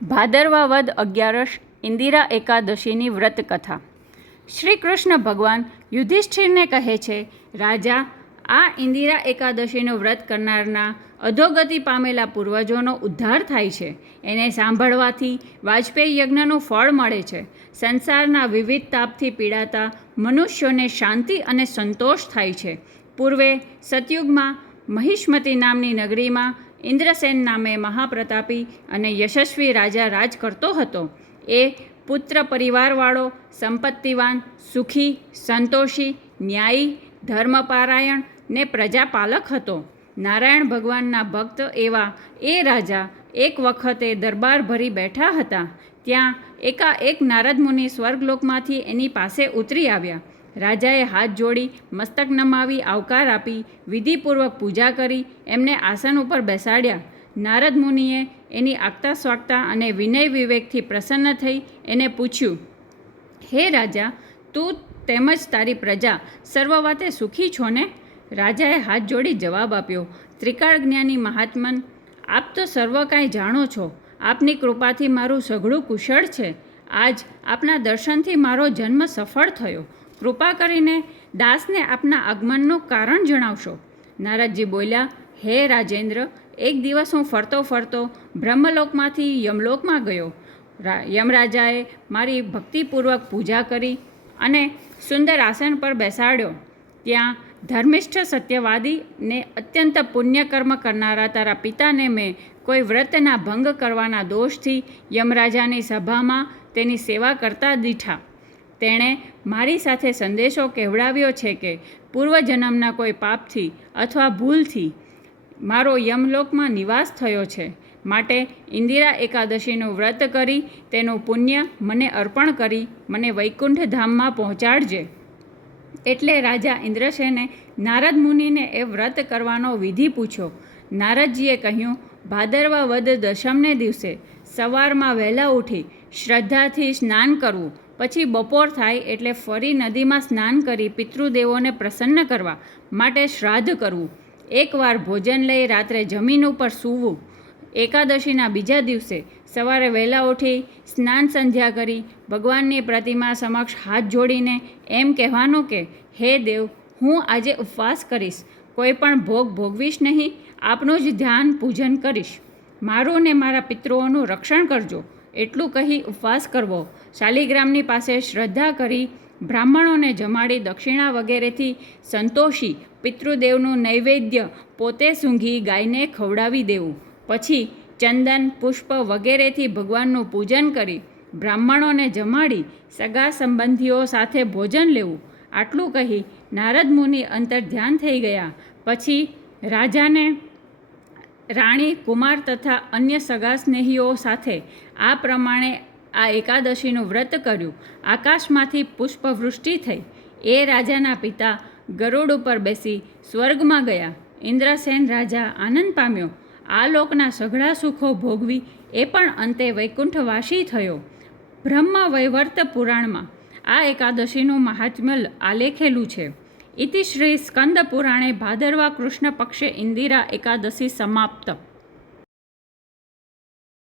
ભાદરવા વદ 11 ઇન્દિરા એકાદશીની વ્રત કથા. શ્રી કૃષ્ણ ભગવાન યુધિષ્ઠિરને કહે છે, રાજા, આ ઇન્દિરા એકાદશીનું વ્રત કરનારના અધોગતિ પામેલા પૂર્વજોનો ઉદ્ધાર થાય છે. એને સાંભળવાથી વાજપેયી યજ્ઞનું ફળ મળે છે. સંસારના વિવિધ તાપથી પીડાતા મનુષ્યોને શાંતિ અને સંતોષ થાય છે. પૂર્વે સતયુગમાં મહિષ્મતી નામની નગરીમાં ઇન્દ્રસેન નામે મહાપ્રતાપી અને યશસ્વી રાજા રાજ કરતો હતો. એ પુત્ર પરિવારવાળો, સંપત્તિવાન, સુખી, સંતોષી, ન્યાયી, ધર્મપારાયણ ને પ્રજાપાલક હતો. નારાયણ ભગવાનના ભક્ત એવા એ રાજા એક વખતે દરબાર ભરી બેઠા હતા. ત્યાં એકાએક નારદ મુનિ સ્વર્ગલોકમાંથી એની પાસે ઉતરી આવ્યા. રાજાએ હાથ જોડી મસ્તક નમાવી આવકાર આપી વિધિપૂર્વક પૂજા કરી એમને આસન ઉપર બેસાડ્યા. નારદ મુનિએ એની આગતા સ્વાગતા અને વિનય વિવેકથી પ્રસન્ન થઈ એને પૂછ્યું, હે રાજા, તું તેમજ તારી પ્રજા સર્વ વાતે સુખી છો ને? રાજાએ હાથ જોડી જવાબ આપ્યો, ત્રિકાળ જ્ઞાની મહાત્મન, આપ તો સર્વ કાંઈ જાણો છો. આપની કૃપાથી મારું સઘળું કુશળ છે. આજ આપના દર્શનથી મારો જન્મ સફળ થયો. કૃપા કરીને દાસને આપના આગમનનું કારણ જણાવશો. નારદજી બોલ્યા, હે રાજેન્દ્ર, એક દિવસ હું ફરતો ફરતો બ્રહ્મલોકમાંથી યમલોકમાં ગયો. યમરાજાએ મારી ભક્તિપૂર્વક પૂજા કરી અને સુંદર આસન પર બેસાડ્યો. ત્યાં ધર્મિષ્ઠ સત્યવાદી ને અત્યંત પુણ્યકર્મ કરનારા તારા પિતાને મેં કોઈ વ્રતના ભંગ કરવાના દોષથી યમરાજાની સભામાં તેની સેવા કરતા દીઠા. તેણે મારી સાથે સંદેશો કહેવડાવ્યો છે કે પૂર્વજન્મના કોઈ પાપથી અથવા ભૂલથી મારો યમલોકમાં નિવાસ થયો છે. માટે ઇન્દિરા એકાદશીનું વ્રત કરી તેનું પુણ્ય મને અર્પણ કરી મને વૈકુંઠ ધામમાં પહોંચાડજે. એટલે રાજા ઇન્દ્રસેને નારદ મુનિને એ વ્રત કરવાનો વિધિ પૂછ્યો. નારદજીએ કહ્યું, ભાદરવા વદ દશમને દિવસે સવારમાં વહેલા ઉઠી શ્રદ્ધાથી સ્નાન કરવું. પછી બપોર થાય એટલે ફરી નદીમાં સ્નાન કરી પિતૃદેવોને પ્રસન્ન કરવા માટે શ્રાદ્ધ કરવું. એકવાર ભોજન લઈ રાત્રે જમીન ઉપર સૂવું. એકાદશીના બીજા દિવસે સવારે વહેલા ઉઠી સ્નાન સંધ્યા કરી ભગવાનની પ્રતિમા સમક્ષ હાથ જોડીને એમ કહેવાનું કે, હે દેવ, હું આજે ઉપવાસ કરીશ. કોઈ પણ ભોગ ભોગવીશ નહીં. આપનું જ ધ્યાન પૂજન કરીશ. મારું ને મારા પિતૃઓનું રક્ષણ કરજો. એટલું કહી ઉપવાસ કરવો. શાલિગ્રામની પાસે શ્રદ્ધા કરી બ્રાહ્મણોને જમાડી દક્ષિણા વગેરેથી સંતોષી પિતૃદેવનું નૈવેદ્ય પોતે સૂંઘી ગાયને ખવડાવી દેવું. પછી ચંદન, પુષ્પ વગેરેથી ભગવાનનું પૂજન કરી બ્રાહ્મણોને જમાડી સગા સંબંધીઓ સાથે ભોજન લેવું. આટલું કહી નારદ મુનિ અંતર ધ્યાન થઈ ગયા. પછી રાજાને રાણી, કુમાર તથા અન્ય સગા સ્નેહીઓ સાથે આ પ્રમાણે આ એકાદશીનું વ્રત કર્યું. આકાશમાંથી પુષ્પવૃષ્ટિ થઈ. એ રાજાના પિતા ગરુડ ઉપર બેસી સ્વર્ગમાં ગયા. ઇન્દ્રસેન રાજા આનંદ પામ્યો. આ લોકના સઘળા સુખો ભોગવી એ પણ અંતે વૈકુંઠવાસી થયો. બ્રહ્મ વૈવર્ત પુરાણમાં આ એકાદશીનું મહાત્મ્ય આલેખેલું છે. ઇતિ શ્રી સ્કંદ પુરાણે ભાદરવા કૃષ્ણ પક્ષે ઇન્દિરા એકાદશી સમાપ્ત.